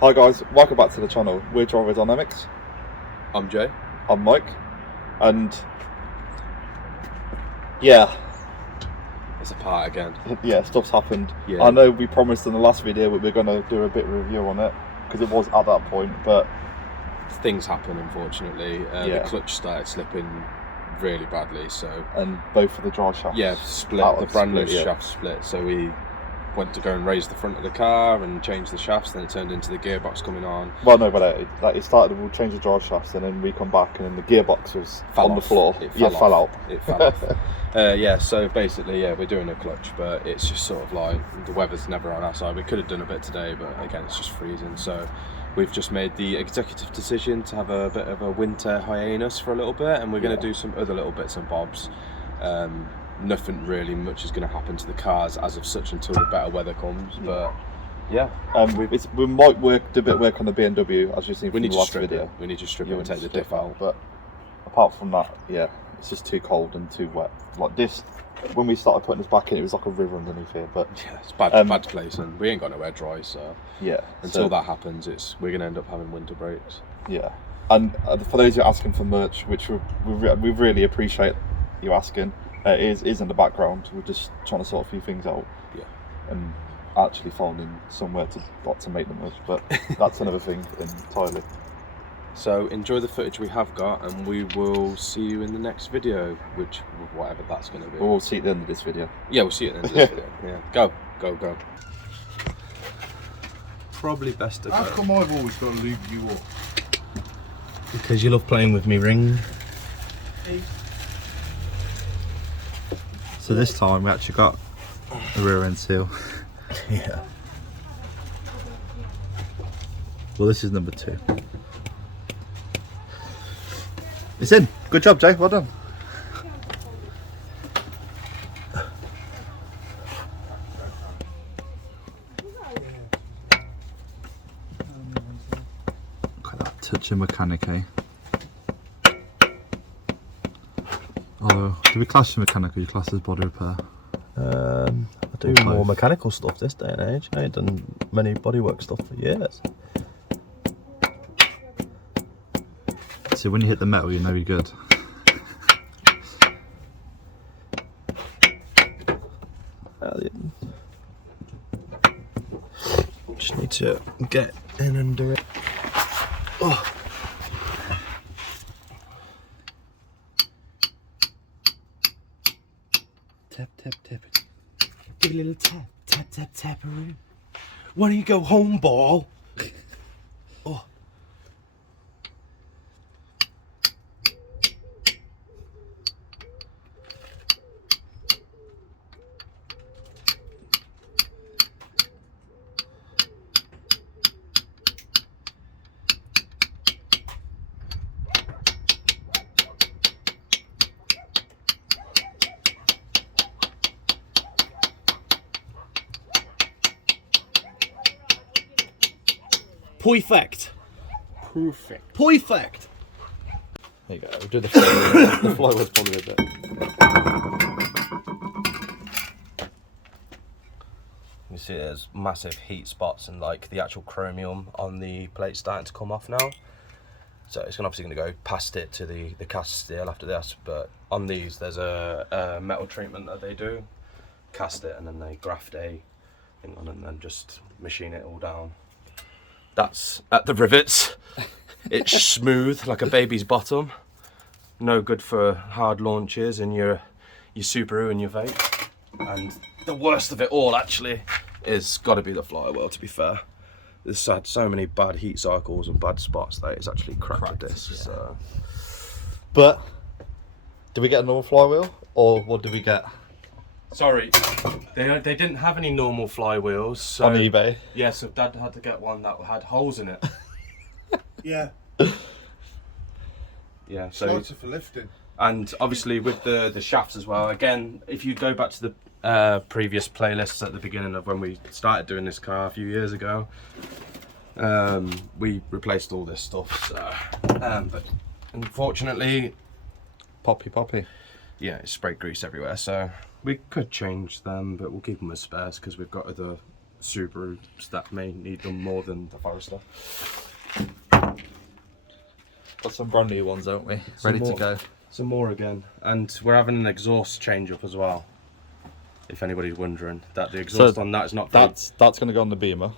Hi guys, welcome back to the channel. We're Driver Dynamics. I'm Jay. I'm Mike. And yeah, It's apart again. Stuff's happened. Yeah. I know we promised in the last video that we're going to do a bit of a review on it, because it was at that point, but Things happen, unfortunately. The clutch started slipping really badly, so... And both of the drive shafts. Yeah, split. The brand new shaft split, so we went to go and raise the front of the car and change the shafts, then it turned into the gearbox coming on. Well, no, but it started, we'll change the drive shafts, and then we come back, and then the gearbox was on the floor. It fell out. It fell off. So basically, we're doing a clutch, but it's just sort of like, the weather's never on our side. We could have done a bit today, but again, it's just freezing, so we've just made the executive decision to have a bit of a winter hiatus for a little bit, and we're going to do some other little bits and bobs. Nothing really much is going to happen to the cars as of such until the better weather comes, but we might do a bit of work on the BMW, as you've seen from the last video. We need to strip it and take the diff out. But apart from that, it's just too cold and too wet. Like this, when we started putting this back in, it was like a river underneath here. But yeah, it's bad place, and we ain't got nowhere dry. So until that happens, we're going to end up having winter breaks. Yeah, and for those who are asking for merch, which we really appreciate you asking. It is in the background. We're just trying to sort a few things out, and actually finding somewhere to make the merch. But that's another thing entirely. So enjoy the footage we have got, and we will see you in the next video, whatever that's going to be. We'll see you at the end of this video. Yeah, we'll see you at the end of this video. Yeah, go. Probably best to go. How come I've always got to lube you up? Because you love playing with me ring. So this time we actually got a rear end seal. Yeah. Well, this is number 2. It's in. Good job, Jay. Well done. Look at that touch of mechanic, eh? Oh, do we class as mechanic or do you class as body repair? I do more mechanical stuff this day and age. I ain't done many bodywork stuff for years. See, when you hit the metal, you know you're good. Just need to get in and do it. Oh. Tap. Give a little tap-a-roo. Why don't you go home, ball? Oh. Perfect. There you go. We'll do the flywheel. The flywheel's probably a bit. You see, there's massive heat spots and like the actual chromium on the plate starting to come off now. So it's obviously going to go past it to the cast steel after this. But on these, there's a metal treatment that they do, cast it, and then they graft a thing on and then just machine it all down. That's at the rivets. It's smooth like a baby's bottom. No good for hard launches in your Subaru and your vape. And the worst of it all actually is got to be the flywheel, to be fair. This had so many bad heat cycles and bad spots that it's actually cracked the disc. Yeah. So. But did we get a normal flywheel, or what did we get? Sorry, they didn't have any normal flywheels. So, on eBay? Yeah, so Dad had to get one that had holes in it. Yeah. Yeah, so Shorter for lifting. And obviously with the shafts as well. Again, if you go back to the previous playlists at the beginning of when we started doing this car a few years ago, we replaced all this stuff. So, but unfortunately, Poppy. Yeah, it's sprayed grease everywhere. So we could change them, but we'll keep them as spares because we've got other Subarus that may need them more than the Forester. Got some brand new ones, don't we? Ready to go. Some more again, and we're having an exhaust change up as well. If anybody's wondering, that the exhaust on that is not. That's going to go on the Beamer.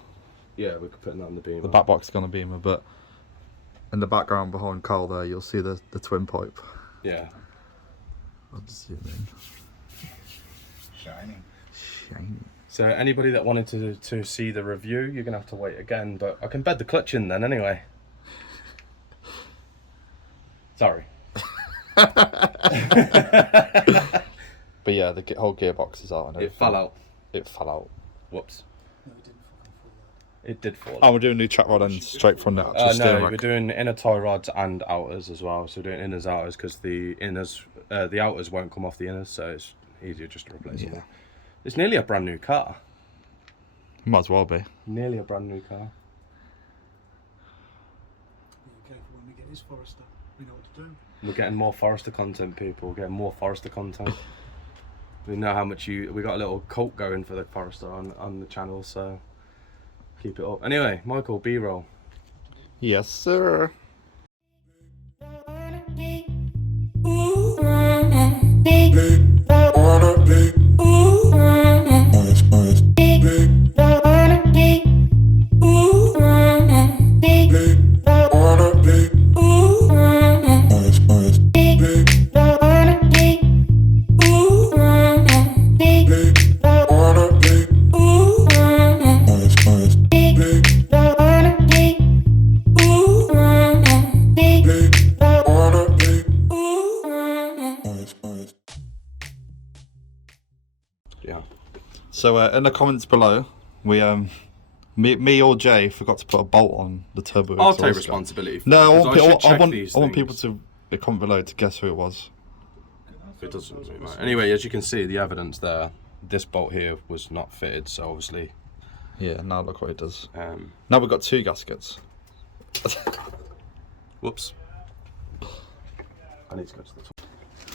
Yeah, we're putting that on the Beamer. The back box is going to Beamer, but in the background behind Carl there, you'll see the twin pipe. Yeah. I'll just zoom in. Shining. Shiny. So anybody that wanted to see the review, you're gonna have to wait again. But I can bed the clutch in then anyway. Sorry. But yeah, the whole gearbox is out. And It fell out. It fell out. Whoops. No, it didn't fucking fall out. It did fall. Oh, we're doing new track rod and straight from the actual steering No, rack. we're doing inner tie rods and outers as well. So we're doing inners, outers, because the inners, the outers won't come off the inners, so it's easier just to replace them. It's nearly a brand new car. Might as well be. Nearly a brand new car. Be careful when we get his Forester. We know what to do. We're getting more Forester content, people. We're getting more Forester content. We know how much we got a little cult going for the Forester on the channel, so keep it up. Anyway, Michael, B-roll. Yes, sir. Yeah. So in the comments below, we me or Jay forgot to put a bolt on the turbo. I'll exhaust take gun. responsibility for No, it, I 'cause want, should check I want, these I want people things. to comment below to guess who it was. It doesn't really matter. Anyway, as you can see, the evidence there, this bolt here was not fitted, so obviously. Yeah, now look what it does. Now we've got two gaskets. Whoops. I need to go to the top.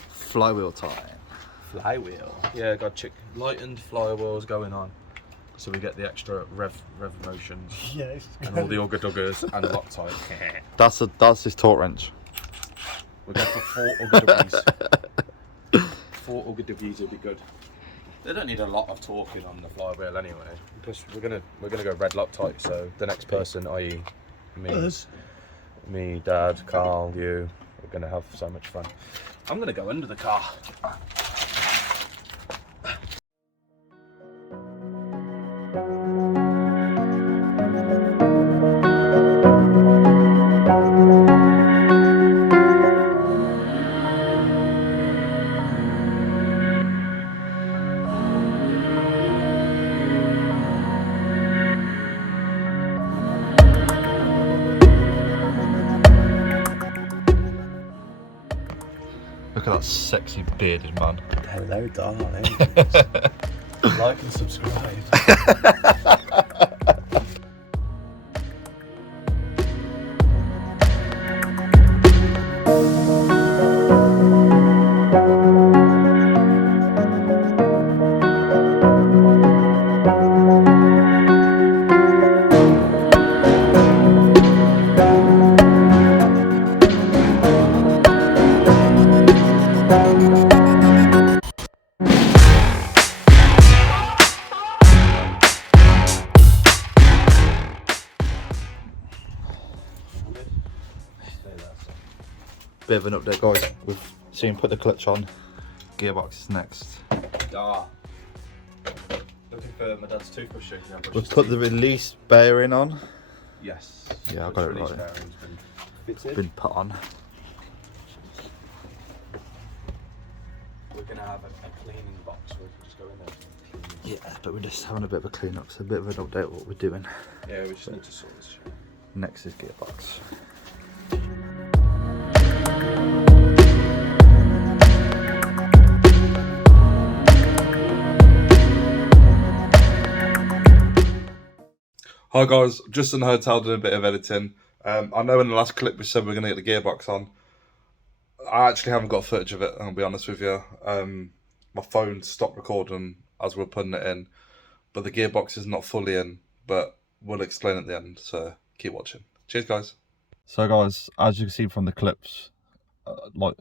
Flywheel time. Flywheel. Yeah, got lightened flywheels going on, so we get the extra rev motions Yes. and all the ugger duggers and Loctite. That's his torque wrench. We're going for 4 ugger duggies. 4 ugger duggies would be good. They don't need a lot of torquing on the flywheel anyway. Plus, we're gonna go red Loctite, so the next person, i.e. me, Dad, Carl, you, we're gonna have so much fun. I'm gonna go under the car. Look at that sexy bearded man. Hello, darling. Like and subscribe. Bit of an update, guys. We've seen put the clutch on. Gearbox is next. Looking for my dad's toothbrush shaking. We've put the release bearing on. Yes. Yeah, I got it Release right. bearing's been It's fitted. been put on. We're gonna have a cleaning box where we can just go in there. Yeah, but we're just having a bit of a clean up, so a bit of an update what we're doing. Yeah, we just need to sort this shit. Next is gearbox. Hi guys, just in the hotel doing a bit of editing. I know in the last clip we said we're going to get the gearbox on. I actually haven't got footage of it, I'll be honest with you. My phone stopped recording as we were putting it in. but the gearbox is not fully in, but we'll explain at the end, so keep watching. Cheers, guys. So guys, as you can see from the clips, like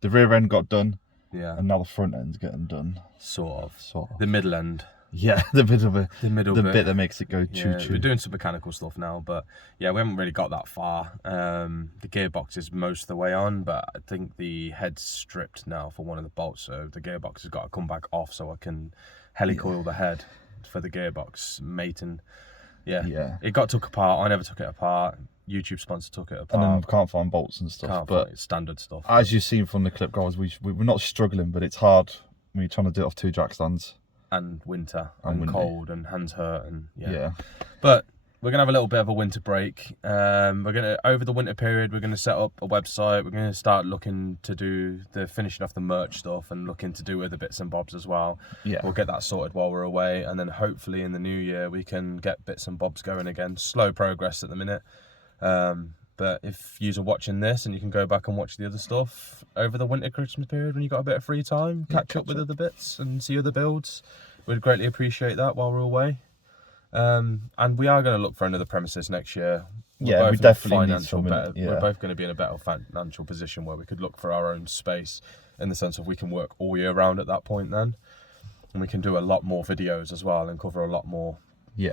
the rear end got done, Yeah. and now the front end's getting done. Sort of. Sort of. The middle end. Yeah, the bit of it. The middle the bit. bit that makes it go choo Yeah, choo. we're doing some mechanical stuff now, but yeah, we haven't really got that far. The gearbox is most of the way on, but I think the head's stripped now for one of the bolts, so the gearbox has got to come back off so I can helicoil the head for the gearbox mating. Yeah. It got took apart. I never took it apart. YouTube sponsor took it apart. And then we can't find bolts and stuff. But standard stuff. as you've seen from the clip, guys, we're not struggling, but it's hard when you're trying to do it off 2 jack stands. And winter and cold and hands hurt and Yeah. But we're gonna have a little bit of a winter break. We're gonna over the winter period we're gonna set up a website. We're gonna start looking to do the finishing off the merch stuff and looking to do other bits and bobs as well. Yeah. We'll get that sorted while we're away, and then hopefully in the new year we can get bits and bobs going again. Slow progress at the minute. But if you're watching this and you can go back and watch the other stuff over the winter Christmas period when you got a bit of free time, catch up with other bits and see other builds, we'd greatly appreciate that while we're away. And we are going to look for another premises next year. We definitely need some. We're both going to be in a better financial position where we could look for our own space, in the sense of we can work all year round at that point then, and we can do a lot more videos as well and cover a lot more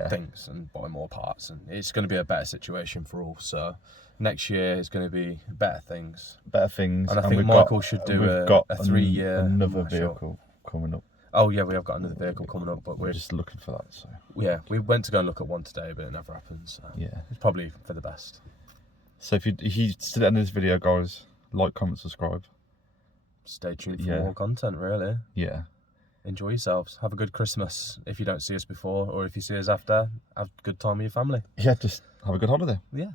things and buy more parts, and it's going to be a better situation for all. So next year is going to be better things. And I think Michael should do a 3-year another vehicle coming up. Oh yeah, we have got another vehicle coming up, but we're just looking for that. So yeah, we went to go and look at one today, but it never happened. So yeah, it's probably for the best. So if you still at the end of this video, guys, like, comment, subscribe. Stay tuned for more content, really. Yeah. Enjoy yourselves. Have a good Christmas if you don't see us before, or if you see us after, have a good time with your family. Yeah, just have a good holiday. Yeah.